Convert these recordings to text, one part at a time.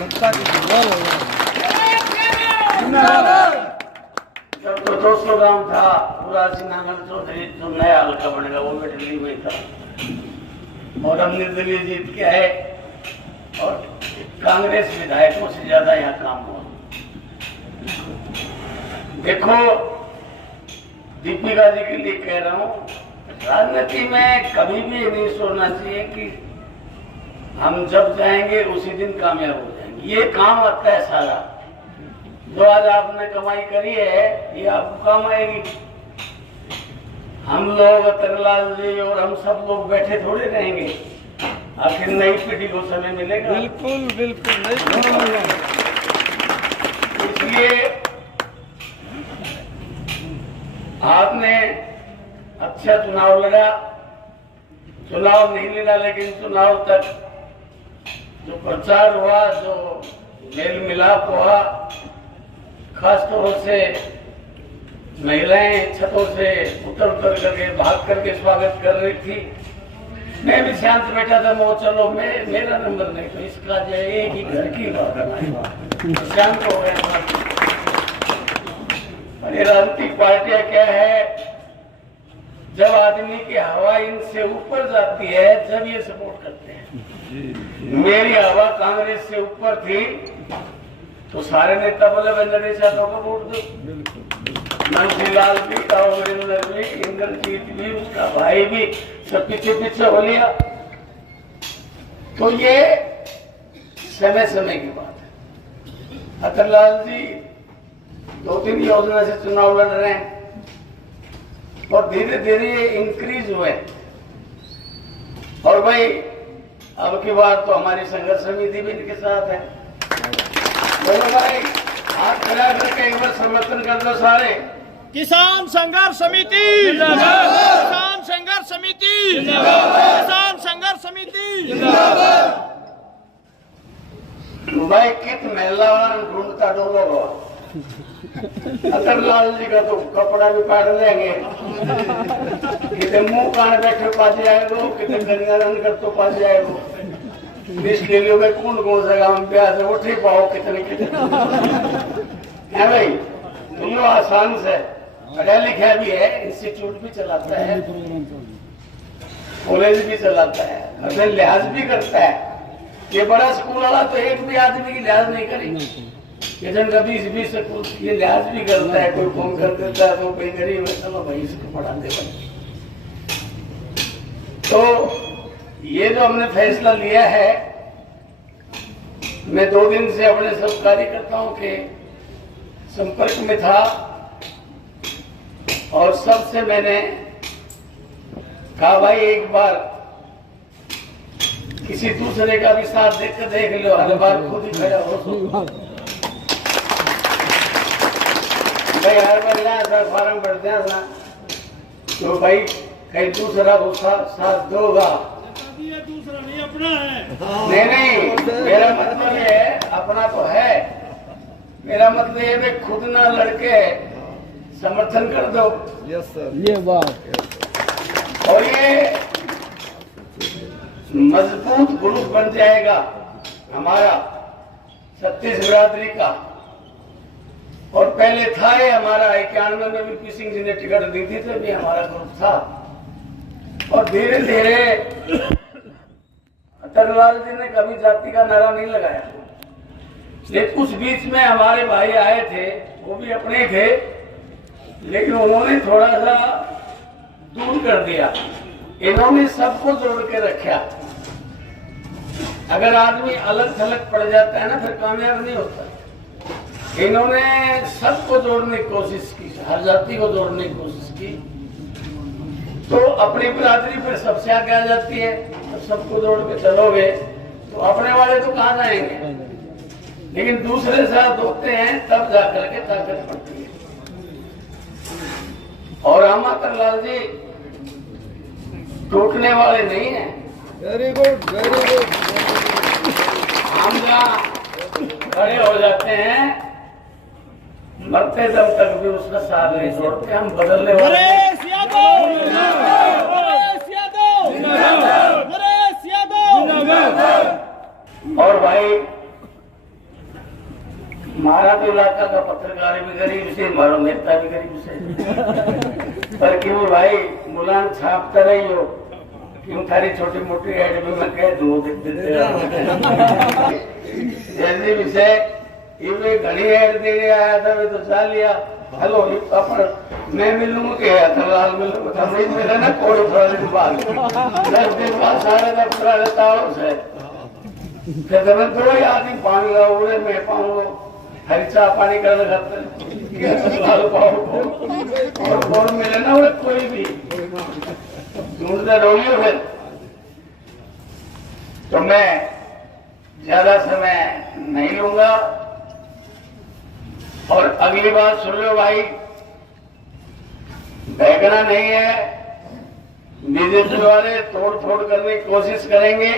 जब तो 200 ग्राम था पूरा सिंहासन चौधरी जो नया हल्का बनेगा वो में दिल्ली में था और हम निर्दलीय जीत के आए और कांग्रेस विधायकों से ज्यादा यहाँ काम हुआ। देखो दीपिका जी के लिए कह रहा हूँ, राजनीति में कभी भी ये नहीं सोचना चाहिए कि हम जब जाएंगे उसी दिन कामयाब हो जाएंगे। ये काम आता है सारा, जो आज आपने कमाई करी है ये आपको काम आएगी। हम लोग अतरलाल जी और हम सब लोग बैठे थोड़े रहेंगे, आखिर नई पीढ़ी को समय मिलेगा। बिल्कुल बिल्कुल नहीं। इसलिए आपने अच्छा चुनाव लड़ा, चुनाव नहीं लड़ा लेकिन चुनाव तक जो प्रचार हुआ, जो मेल मिलाप हुआ, खासतौर से महिलाएं छतों से उतर करके भाग करके स्वागत कर रही थी। मैं भी शांत बैठा था, वो चलो मेरा नंबर नहीं तो इसका जो एक ही घर की बात है, शांत हो गया। ये राजनीतिक पार्टियां क्या है, जब आदमी की हवा इनसे ऊपर जाती है जब ये सपोर्ट करते हैं। मेरी हवा कांग्रेस से ऊपर थी तो सारे नेता बोले नरेश यादव को वोट दो। नंदीलाल भी, कावरिंदर भी, इंद्रजीत भी, उसका भाई भी, सब पीछे पीछे हो लिया। तो ये समय समय की बात है। अतरलाल जी 2-3 योजना से चुनाव लड़ रहे हैं और धीरे धीरे ये इंक्रीज हुए। और भाई अब की बार तो हमारी संघर्ष समिति भी इनके साथ है। बोलो भाई, हाथ खड़ा करके एक बार समर्थन कर दो सारे। किसान संघर्ष समिति जिंदाबाद, किसान संघर्ष समिति जिंदाबाद, किसान संघर्ष समिति जिंदाबाद। भाई कित महिला ढूंढता डोलो, अतरलाल जी का तो कपड़ा भी पाड़ लेंगे, कितने मुंह कान बैठे पा जाएगा, कितने गंगाधर कर तो पा जाएगा। इसके लिए भाई कौन कौन सा काम ब्याह से उठ ही पाओ, कितने कितने है भाई। तुम लोग आसान से पढ़ा लिखा भी है, इंस्टीट्यूट भी चलाता है, कॉलेज भी चलाता है, अपने लिहाज भी करता है। ये बड़ा स्कूल वाला तो एक भी आदमी की लिहाज नहीं करेगी, ये जन कभी 20 ये लिहाज भी करता है। कोई फोन कर देता है तो कोई गरीब है, चलो भाई इसको पढ़ा दे। तो ये जो हमने फैसला लिया है, मैं 2 दिन से अपने सब कार्यकर्ताओं के संपर्क में था और सबसे मैंने कहा भाई एक बार किसी दूसरे का भी साथ देख लो, हर बार खुद ही खड़ा हो भाई। हर बार ऐसा फॉर्म भरते हैं तो भाई कहीं दूसरा वो साथ दोगा, दूसरा नहीं अपना है। नहीं, मेरा मतलब ये है, अपना तो है, मेरा मतलब ये है खुद ना लड़के समर्थन कर दो। यस सर, ये बात। और ये मजबूत ग्रुप बन जाएगा हमारा छत्तीस बिरादरी का। और पहले था ये हमारा 91 में भी पी सिंह जी ने टिकट दी थी तो भी हमारा ग्रुप था। और धीरे धीरे अतरलाल जी ने कभी जाति का नारा नहीं लगाया, लेकिन कुछ बीच में हमारे भाई आए थे, वो भी अपने थे, लेकिन उन्होंने थोड़ा सा दूर कर दिया। इन्होंने सबको जोड़ के रखा। अगर आदमी अलग थलग पड़ जाता है ना फिर कामयाब नहीं होता। इन्होंने सबको जोड़ने की कोशिश की, हर जाति को जोड़ने की कोशिश की, तो अपनी बिरादरी फिर सबसे आगे आ जाती है। तो सबको जोड़ के चलोगे तो अपने वाले तो कहाँ जाएंगे, लेकिन दूसरे साथ होते हैं तब जाकर के ताकत पड़ती है। और हम अतरलाल जी टूटने वाले नहीं है। Very good, very good. हम जहाँ खड़े हो जाते हैं मरते दम तक भी उसका साथ नहीं छोड़ते, हम बदलने वाले। नरेश यादव, नरेश यादव, नरेश यादव। और भाई हमारा तो इलाका का पत्रकार भी गरीब से, हमारा नेता भी गरीब से। पर क्यों भाई मुलान छापता रही हो, क्यों थारी छोटी मोटी ऐड में मैं कह दूं जैसे विषय ये घड़ी ऐड देने आया था, मैं तो चाल लिया। हेलो अपन मैं मिलूंगा क्या लाल मिलूंगा था, नहीं मिला ना कोई थोड़ा दिन बाद 10 दिन बाद सारे दफ्तर रहता से फिर मैं दो ही आदमी पानी ला उड़े मैं पाऊंगा हरी चाह पानी करने लाल पाऊंगा और कौन मिले ना वो कोई भी ढूंढते रहोगे। फिर तो मैं ज्यादा समय नहीं लूंगा और अगली बात सुन लो भाई, बहकना नहीं है। बीजेपी वाले तोड़ फोड़ करने की कोशिश करेंगे,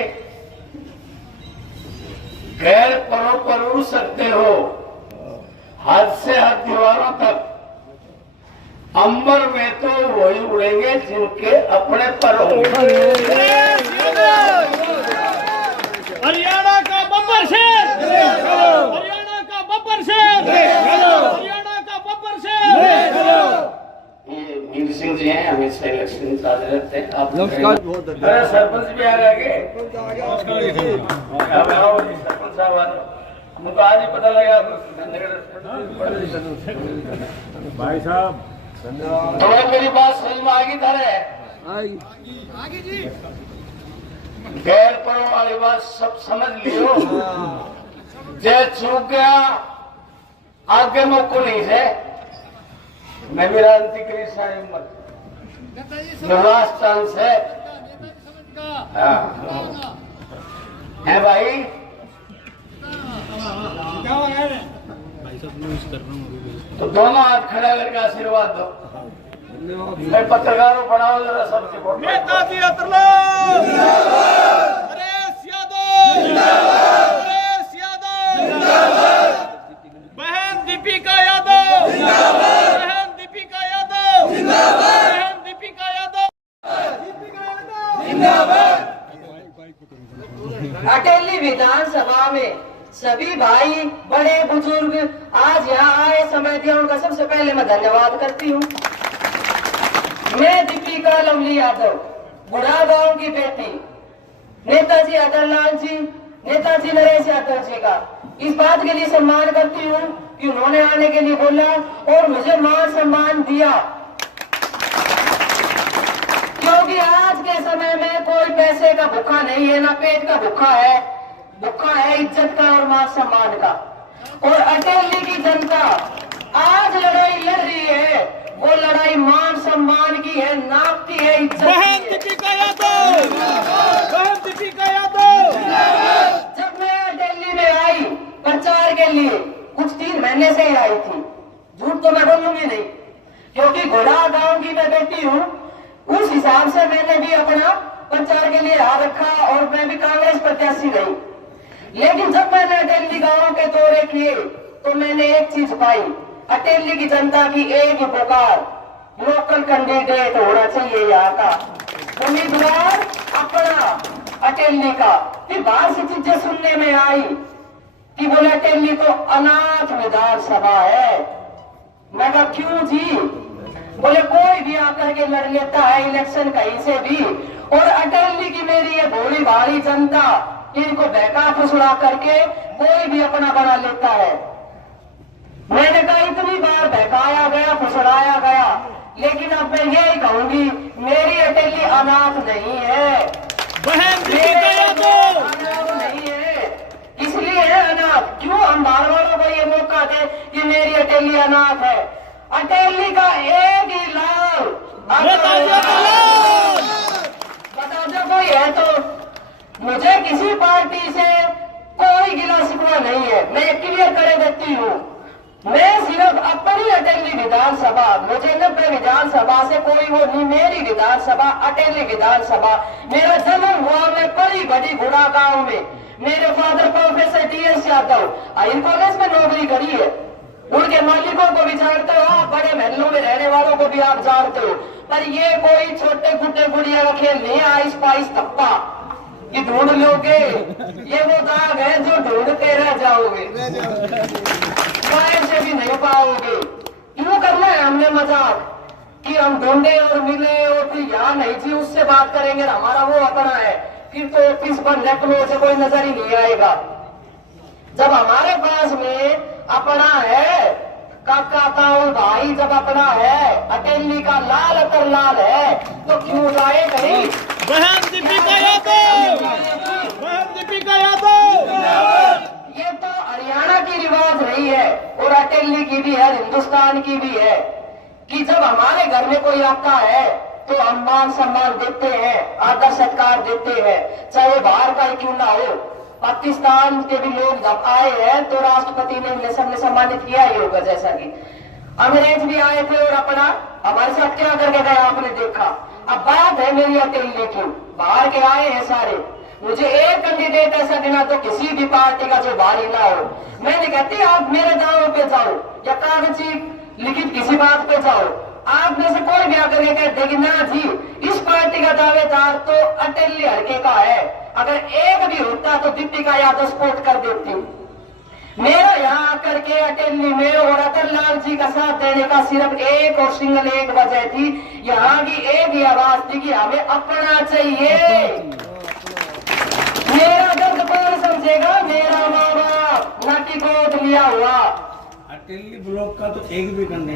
गैर परों पर उड़ सकते हो, हद से हद दीवारों तक। अंबर में तो वही उड़ेंगे जिनके अपने पर होंगे। हरियाणा का बब्बर शेर, हरियाणा का बब्बर शेर, हरियाणा का बब्बर शेर। ये वीर सिंह जी हैं, हमेशा इलेक्शन चालू रहते हैं। आप नमस्कार, बहुत मेरा सरपंच भी आ गए। अब आओ जी, सरपंच साहब आ जाओ। हमको आज ही पता लगा भाई साहब। तो मेरी बात समझ में आएगी तारे? आगे जी। गैर परों वाली बात सब समझ लियो। जय चूक गया आगे मौको नहीं है। मैं मेरा अंतिक्रिया सारी उम्र जो लास्ट चांस है। है भाई तो दोनों हाथ खड़ा करके आशीर्वाद दो। मैं पत्रकारों पढ़ाओ जरा सबसे नेताजी अतुल्य, नरेश यादव, नरेश यादव, बहन दीपिका यादव, बहन दीपिका यादव, बहन दीपिका यादव, अटेली विधानसभा में सभी भाई बड़े बुजुर्ग आज यहाँ आए, समय दिया, उनका सबसे पहले मैं धन्यवाद करती हूँ। मैं दीपिका लवली यादव, बुढ़ा गांव की बेटी, नेताजी अदरलाल जी, नेताजी नरेश यादव जी का इस बात के लिए सम्मान करती हूँ कि उन्होंने आने के लिए बोला और मुझे मान सम्मान दिया। क्योंकि आज के समय में कोई पैसे का भूखा नहीं है, ना पेट का भूखा है, भूखा है इज्जत का और मान सम्मान का। और अटेली की जनता आज लड़ाई लड़ रही है, वो लड़ाई मान सम्मान की है, नापती है इज्जत। बहन दीपिका यादव, बहन दीपिका यादव। जब मैं अटेली में आई प्रचार के लिए, कुछ 3 महीने से ही आई थी, झूठ तो मैं बोलूंगी नहीं, क्योंकि घोड़ा गांव की मैं बेटी हूँ। उस हिसाब से मैंने भी अपना प्रचार के लिए आ रखा और मैं भी कांग्रेस प्रत्याशी रही। लेकिन जब मैंने अटेली गांव के दौरे किए तो मैंने एक चीज पाई, अटेली की जनता की एक ही पुकार, लोकल कैंडिडेट होना चाहिए यहाँ का उम्मीदवार अपना अटेली का। फिर बाहर से चीजें सुनने में आई कि बोले अटेली तो अनाथ विधानसभा है। मैं कहा क्यों जी? बोले कोई भी आकर के लड़ लेता है इलेक्शन कहीं से भी, और अटेली की मेरी ये भोली भारी जनता इनको बहका फुसला करके कोई भी अपना बना लेता है। मैंने कहा इतनी बार बहकाया गया, फुसलाया गया, लेकिन अब मैं यही कहूंगी मेरी अटेली अनाथ नहीं है, बहन दीपिका यादव अनाथ नहीं है। इसलिए है अनाथ, क्यों हम बार वालों को ये मौका दे कि मेरी अटेली अनाथ है। अटेली का एक ही लाल बता दो कोई है तो। मुझे किसी पार्टी से कोई गिला शिकवा नहीं है, मैं क्लियर कर देती हूँ। मैं सिर्फ अपनी अटेली विधानसभा, मुझे 90 विधानसभा से कोई वो नहीं, मेरी विधानसभा अटेली विधानसभा। मेरा जन्म हुआ मैं बड़ी बड़ी घोड़ा गांव में, मेरे फादर प्रोफेसर DS यादव आईन कॉलेज में नौकरी करी है। उनके मालिकों को भी जानते हो आप, बड़े महलों में रहने वालों को भी आप जानते हो। पर ये कोई छोटे गुड्डे गुड़िया का खेल नहीं है, आइस पाइस थप्पा ये ढूंढ लोगे, ये वो दाग है जो ढूंढते रह जाओगे। मजाक कि हम ढूंढे और मिले और फिर यहाँ नहीं जी उससे बात करेंगे, हमारा वो अपना है, फिर तो ऑफिस बंद है, क्लोज है, कोई नजर ही नहीं आएगा। जब हमारे पास में अपना है, काका ताऊ भाई जब अपना है, अटेली का लाल अतर लाल है, तो क्यों जाए कहीं। बहन दीपिका यादव, बहन दीपिका यादव। ये तो हरियाणा की रिवाज नहीं है और अटेली की भी है, हिंदुस्तान की भी है कि जब हमारे घर में कोई आता है तो हम मान सम्मान देते हैं, आदर सत्कार देते हैं, चाहे बाहर का ही क्यों ना हो। पाकिस्तान के भी लोग जब आए हैं तो राष्ट्रपति ने इन्हें सबने सम्मानित किया ही होगा, जैसा कि अंग्रेज भी आए थे और अपना हमारे साथ क्या करके गए आपने देखा। अब बात है मेरी अटेली की, बाहर के आए हैं सारे, मुझे एक कैंडिडेट ऐसा देना तो किसी भी पार्टी का जो बाहरी ना हो। मैं नहीं कहती आप मेरे दावों पे जाओ या कागजी लिखित किसी बात पे जाओ, आप में से कोई भी आकर के कहते कि ना जी इस पार्टी का दावेदार तो अटेली हल्के का है, अगर एक भी होता तो दीपिका यादव सपोर्ट कर देती। मेरा यहाँ आकर के अटेली में और अतरलाल जी का साथ देने का सिर्फ एक और सिंगल एक वजह थी, यहाँ की एक ही आवाज थी कि हमें अपना चाहिए। मेरा दर्द कौन समझेगा, मेरा माँ बाप नाटी कोट लिया हुआ। अटेली ब्लॉक का तो एक भी करने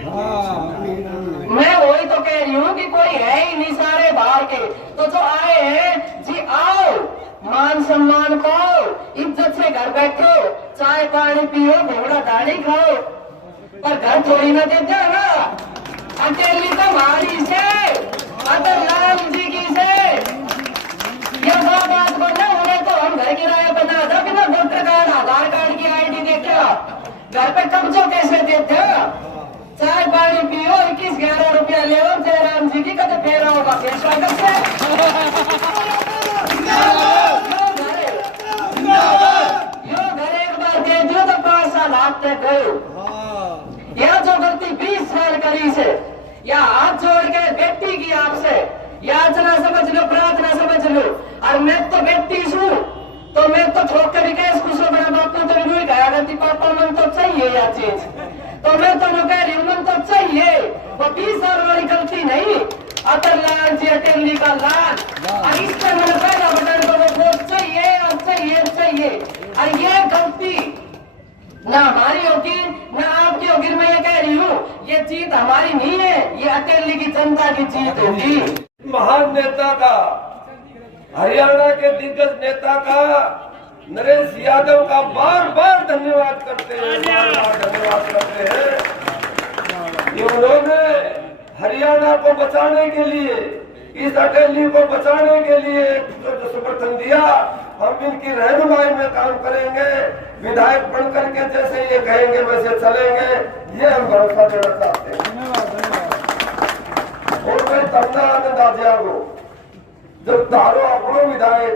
मैं वही तो कह रही हूँ कि कोई है ही नहीं, सारे बाहर के। तो जो आए हैं जी आओ, मान सम्मान पाओ, इज्जत से घर बैठो, चाय पानी पियो, घोड़ा दाढ़ी खाओ, पर घर थोड़ी ना देते ना। अटेली तो हमारी से, अतरलाल जी की से, यह बात बोलना उन्हें तो हम घर किराया बना था बिना वोटर कार्ड आधार कार्ड की ID देखा, घर पे कब्जो कैसे देते हो। चाय पानी पियो, 21-11 रुपया ले लो, जयराम जी की कद फेरा होगा फिर स्वागत से। यो घर एक बार दे दो तो 5 साल हाथ तक गए। यह जो गलती 20 साल करी से, या हाथ जोड़ के बेटी की आपसे याचना समझ लो, प्रार्थना समझ लो। और मैं तो बेटी हूँ तो मैं तो ठोक कर केस कुछ बड़ा बापू तो नहीं गया गलती, पापा मन तो चाहिए या चीज, तो मैं तो कह रही हूँ मन तो चाहिए, वो 20 साल वाली गलती नहीं। अतरलाल जी अटेली का लाल, और इस पर मैंने पहला बटन को वो वोट चाहिए और चाहिए चाहिए। और ये गलती ना हमारी होगी ना आपकी होगी, मैं ये कह रही हूँ ये जीत हमारी नहीं है, ये अटेली की जनता की जीत होगी। महान नेता का, हरियाणा के दिग्गज नेता का, नरेश यादव का बार बार धन्यवाद करते हैं, बार बार धन्यवाद करते हैं। ये उन्होंने हरियाणा को बचाने के लिए, इस अटेली को बचाने के लिए जो समर्थन दिया, हम इनकी रहनुमाई में काम करेंगे, विधायक बन करके जैसे ये कहेंगे वैसे चलेंगे, ये हम भरोसा देना चाहते हैं। और मैं तमना आनंद आ जाओ जब तारो अपनो विधायक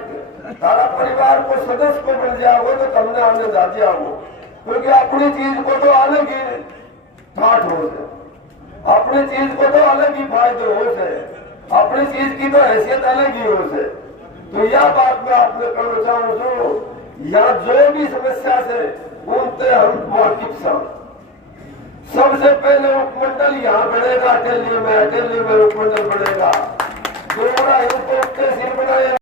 तारा परिवार को सदस्य को मिल जाओगे तो तमने आनंद आ जाओ, क्योंकि अपनी चीज को तो अलग ही ठाठ हो से, अपनी चीज को तो अलग ही फायदे हो से, अपनी चीज की तो हैसियत अलग ही हो से। तो यह बात मैं आपने कहना चाहूँ, जो यहाँ जो भी समस्या से उनसे हम वाकिफ सब, सबसे पहले उपमंडल यहाँ बढ़ेगा अटेली में, अटेली में उपमंडल बढ़ेगा, दोबारा इनको तहसील बनाए